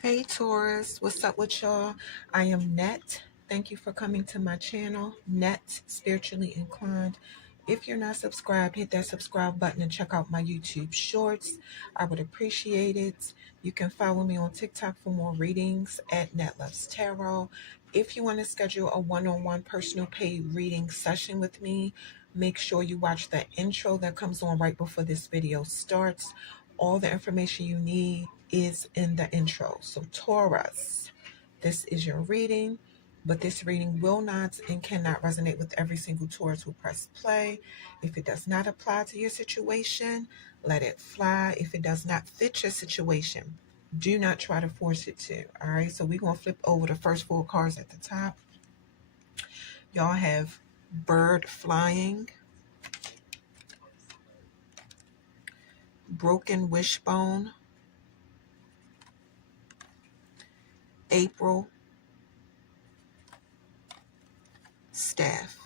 Hey Taurus, what's up with y'all? I am Net. Thank you for coming to my channel, Net Spiritually Inclined. If you're not subscribed, hit that subscribe button and check out my YouTube shorts. I would appreciate it. You can follow me on TikTok for more readings at Net Loves Tarot. If you want to schedule a one-on-one personal paid reading session with me, make sure you watch the intro that comes on right before this video starts. All the information you need is in the intro. So Taurus, this is your reading, but this reading will not and cannot resonate with every single Taurus who press play. If it does not apply to your situation, let it fly. If it does not fit your situation, do not try to force it to. All right, so we're going to flip over the first four cards at the top. Y'all have bird flying, broken wishbone, April, staff.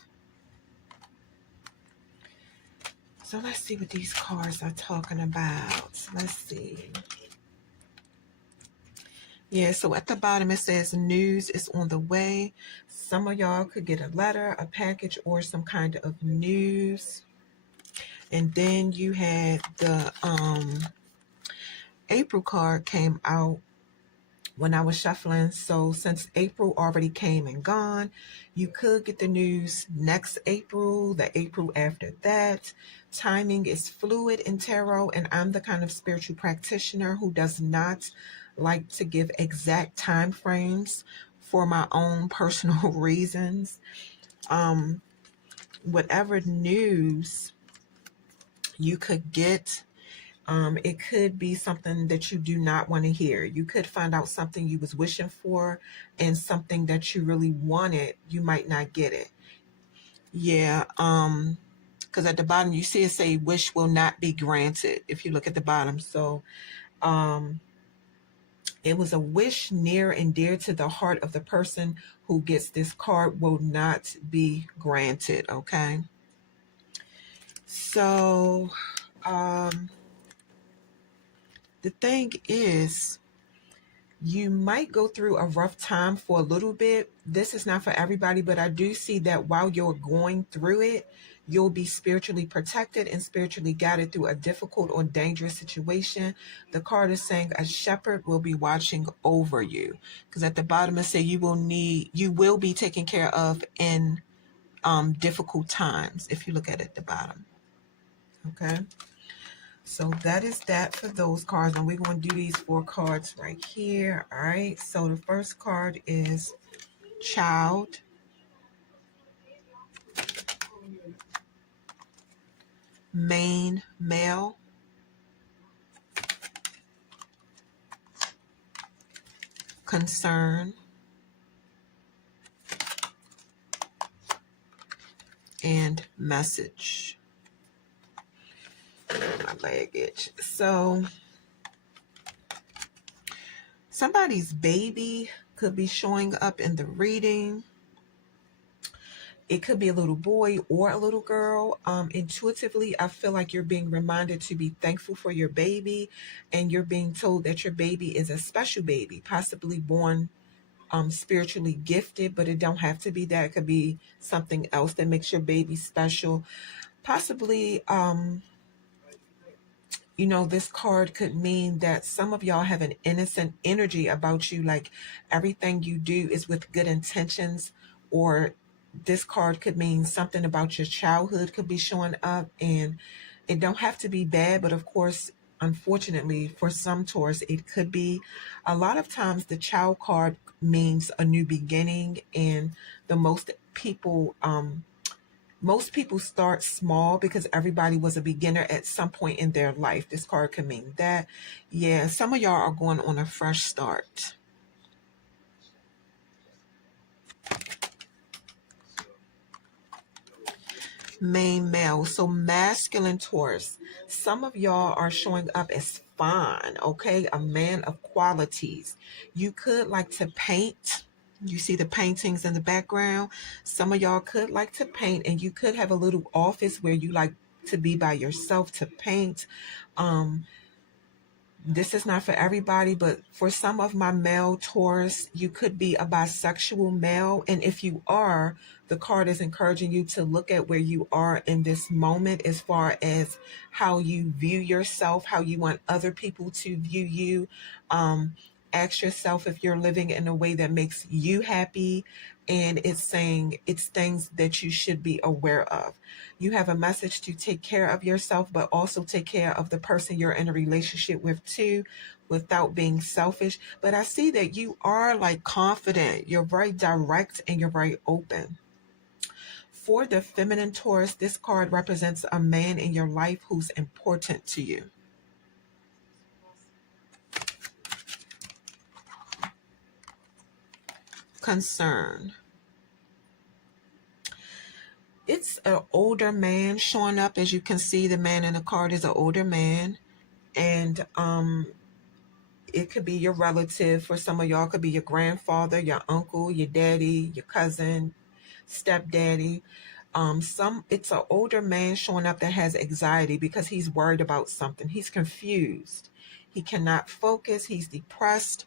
So let's see what these cards are talking about. Let's see. Yeah, so at the bottom it says news is on the way. Some of y'all could get a letter, a package, or some kind of news. And then you had the April card came out when I was shuffling. So since April already came and gone, you could get the news next April, the April after that. Timing is fluid in tarot, and I'm the kind of spiritual practitioner who does not like to give exact time frames for my own personal reasons. Whatever news you could get, it could be something that you do not want to hear. You could find out something you was wishing for, and something that you really wanted, you might not get it. Yeah, because at the bottom you see it say wish will not be granted if you look at the bottom. So it was a wish near and dear to the heart of the person who gets this card will not be granted. Okay, so the thing is, you might go through a rough time for a little bit. This is not for everybody, but I do see that while you're going through it, you'll be spiritually protected and spiritually guided through a difficult or dangerous situation. The card is saying a shepherd will be watching over you, because at the bottom it says you will be taken care of in difficult times, if you look at the bottom. Okay. So that is that for those cards. And we're going to do these four cards right here. All right. So the first card is child. Main male. Concern. And message. My leg itch. So somebody's baby could be showing up in the reading. It could be a little boy or a little girl. Intuitively, I feel like you're being reminded to be thankful for your baby, and you're being told that your baby is a special baby, possibly born spiritually gifted, but it don't have to be that. It could be something else that makes your baby special. Possibly, You know, this card could mean that some of y'all have an innocent energy about you, like everything you do is with good intentions. Or this card could mean something about your childhood could be showing up, and it don't have to be bad, but of course, unfortunately, for some Taurus, it could be. A lot of times the child card means a new beginning, and the most people start small because everybody was a beginner at some point in their life. This card can mean that. Yeah, some of y'all are going on a fresh start. Main male, so masculine Taurus. Some of y'all are showing up as fine, okay? A man of qualities. You could like to paint. You see the paintings in the background. Some of y'all could like to paint, and you could have a little office where you like to be by yourself to paint. Um, this is not for everybody, but for some of my male Taurus, you could be a bisexual male. And if you are, the card is encouraging you to look at where you are in this moment as far as how you view yourself, how you want other people to view you. Ask yourself if you're living in a way that makes you happy. And it's saying it's things that you should be aware of. You have a message to take care of yourself, but also take care of the person you're in a relationship with too, without being selfish. But I see that you are like confident, you're very direct, and you're very open. For the feminine Taurus, this card represents a man in your life who's important to you. Concern. It's an older man showing up. As you can see, the man in the card is an older man. And it could be your relative. For some of y'all, it could be your grandfather, your uncle, your daddy, your cousin, stepdaddy. It's an older man showing up that has anxiety because he's worried about something. He's confused. He cannot focus. He's depressed.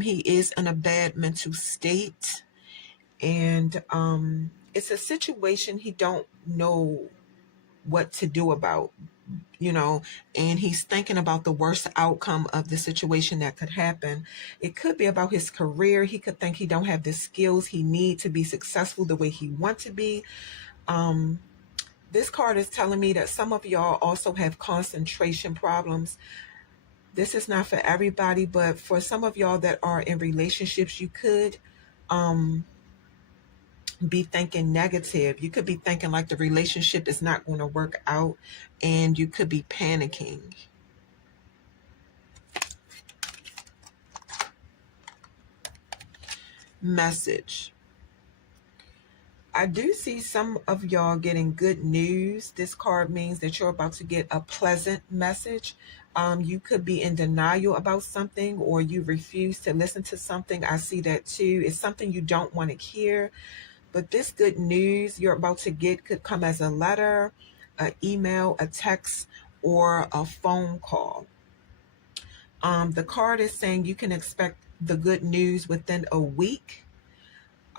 He is in a bad mental state. And it's a situation he don't know what to do about, and he's thinking about the worst outcome of the situation that could happen. It could be about his career. He could think he don't have the skills he need to be successful the way he wants to be. This card is telling me that some of y'all also have concentration problems. This is not for everybody, but for some of y'all that are in relationships, you could be thinking negative. You could be thinking like the relationship is not going to work out, and you could be panicking. Message. I do see some of y'all getting good news. This card means that you're about to get a pleasant message. You could be in denial about something, or you refuse to listen to something. I see that too. It's something you don't want to hear. But this good news you're about to get could come as a letter, an email, a text, or a phone call. The card is saying you can expect the good news within a week.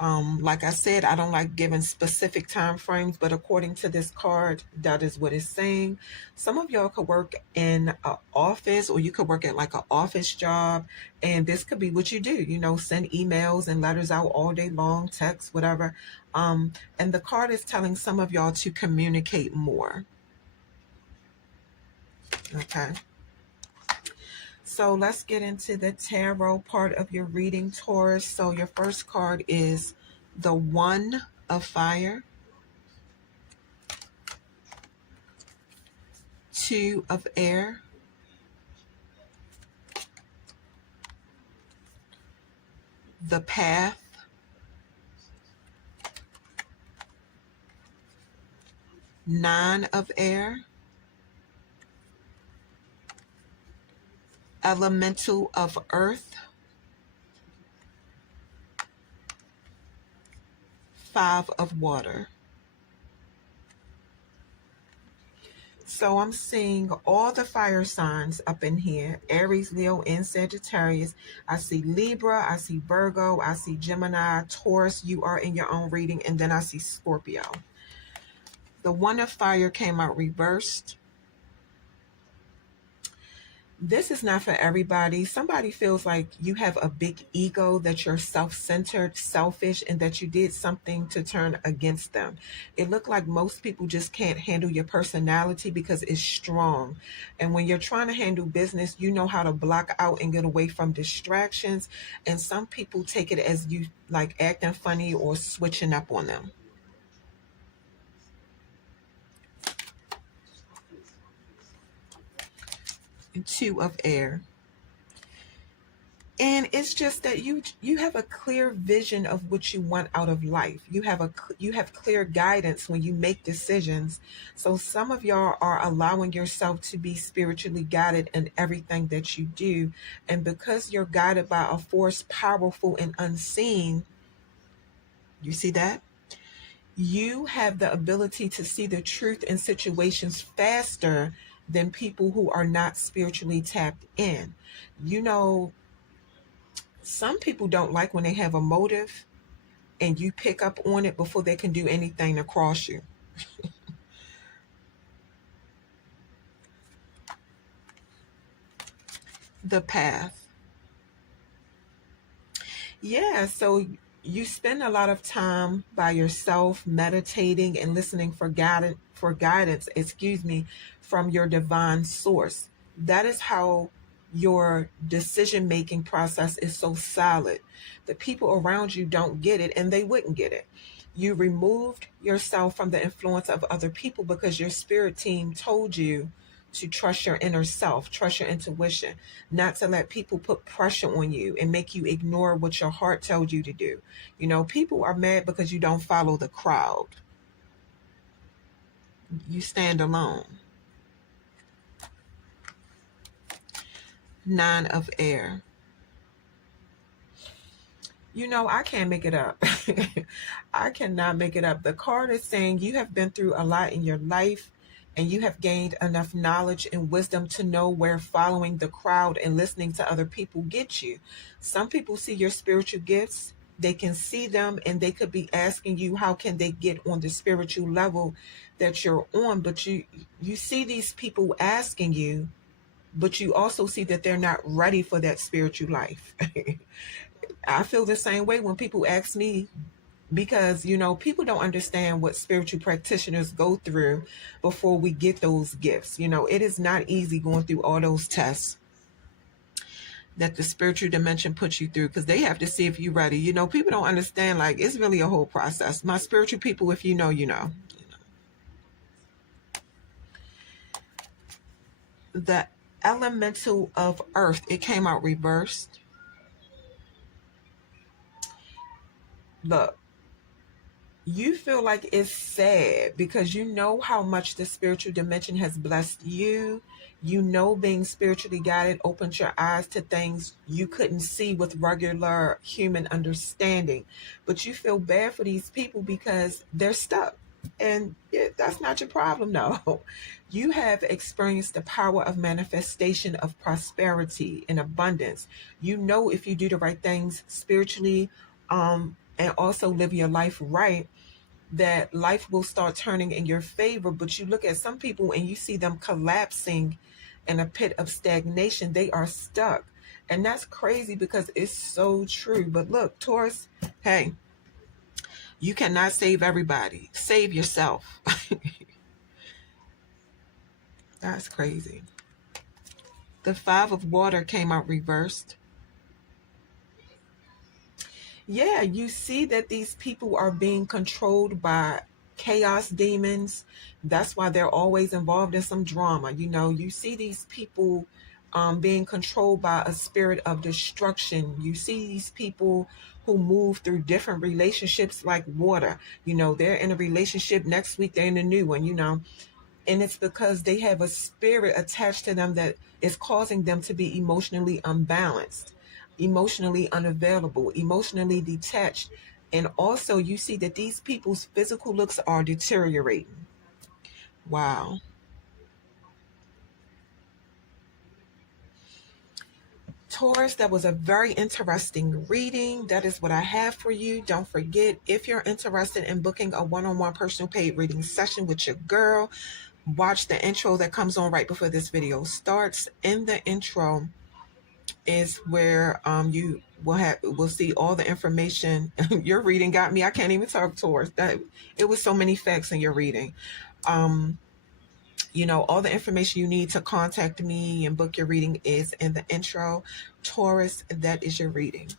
Like I said, I don't like giving specific time frames, but according to this card, that is what it's saying. Some of y'all could work in an office, or you could work at like an office job, and this could be what you do, send emails and letters out all day long, text, whatever. And the card is telling some of y'all to communicate more. Okay. So let's get into the tarot part of your reading, Taurus. So your first card is the One of Fire, Two of Air, the Path, Nine of Air, Elemental of Earth, Five of Water. So I'm seeing all the fire signs up in here: Aries, Leo, and Sagittarius. I see Libra, I see Virgo, I see Gemini, Taurus. You are in your own reading. And then I see Scorpio. The One of Fire came out reversed. This is not for everybody. Somebody feels like you have a big ego, that you're self-centered, selfish, and that you did something to turn against them. It looked like most people just can't handle your personality because it's strong. And when you're trying to handle business, you know how to block out and get away from distractions. And some people take it as you like acting funny or switching up on them. And two of air. And it's just that you have a clear vision of what you want out of life. You have clear guidance when you make decisions. So some of y'all are allowing yourself to be spiritually guided in everything that you do. And because you're guided by a force powerful and unseen, you see that? You have the ability to see the truth in situations faster than people who are not spiritually tapped in. You know, some people don't like when they have a motive and you pick up on it before they can do anything to cross you. The path. Yeah, so you spend a lot of time by yourself meditating and listening for guidance, from your divine source. That is how your decision making process is so solid. The people around you don't get it and they wouldn't get it. You removed yourself from the influence of other people because your spirit team told you to trust your inner self, trust your intuition, not to let people put pressure on you and make you ignore what your heart told you to do. You know, people are mad because you don't follow the crowd. You stand alone. Nine of air. You know, I can't make it up. I cannot make it up. The card is saying you have been through a lot in your life and you have gained enough knowledge and wisdom to know where following the crowd and listening to other people get you. Some people see your spiritual gifts. They can see them and they could be asking you how can they get on the spiritual level that you're on, but you see these people asking you, but you also see that they're not ready for that spiritual life. I feel the same way when people ask me, because you know people don't understand what spiritual practitioners go through before we get those gifts. You know, it is not easy going through all those tests that the spiritual dimension puts you through, because they have to see if you're ready. You know, people don't understand, like, it's really a whole process. My spiritual people, if you know, you know. The elemental of earth, it came out reversed. Look, you feel like it's sad because you know how much the spiritual dimension has blessed you. You know, being spiritually guided opened your eyes to things you couldn't see with regular human understanding. But you feel bad for these people because they're stuck. And that's not your problem, no. You have experienced the power of manifestation of prosperity and abundance. You know, if you do the right things spiritually, and also live your life right, that life will start turning in your favor. But you look at some people and you see them collapsing in a pit of stagnation. They are stuck. And that's crazy because it's so true. But look, Taurus, hey, you cannot save everybody. Save yourself. That's crazy. The Five of Water came out reversed. Yeah, you see that these people are being controlled by chaos demons. That's why they're always involved in some drama. You know, you see these people being controlled by a spirit of destruction. You see these people who move through different relationships like water. You know, they're in a relationship, next week they're in a new one, you know. And it's because they have a spirit attached to them that is causing them to be emotionally unbalanced, emotionally unavailable, emotionally detached. And also you see that these people's physical looks are deteriorating. Wow. Taurus, that was a very interesting reading. That is what I have for you. Don't forget, if you're interested in booking a one-on-one personal paid reading session with your girl, watch the intro that comes on right before this video starts. In the intro is where you will see all the information. Your reading got me. I can't even talk towards that. It was so many facts in your reading. You know, all the information you need to contact me and book your reading is in the intro. Taurus, that is your reading.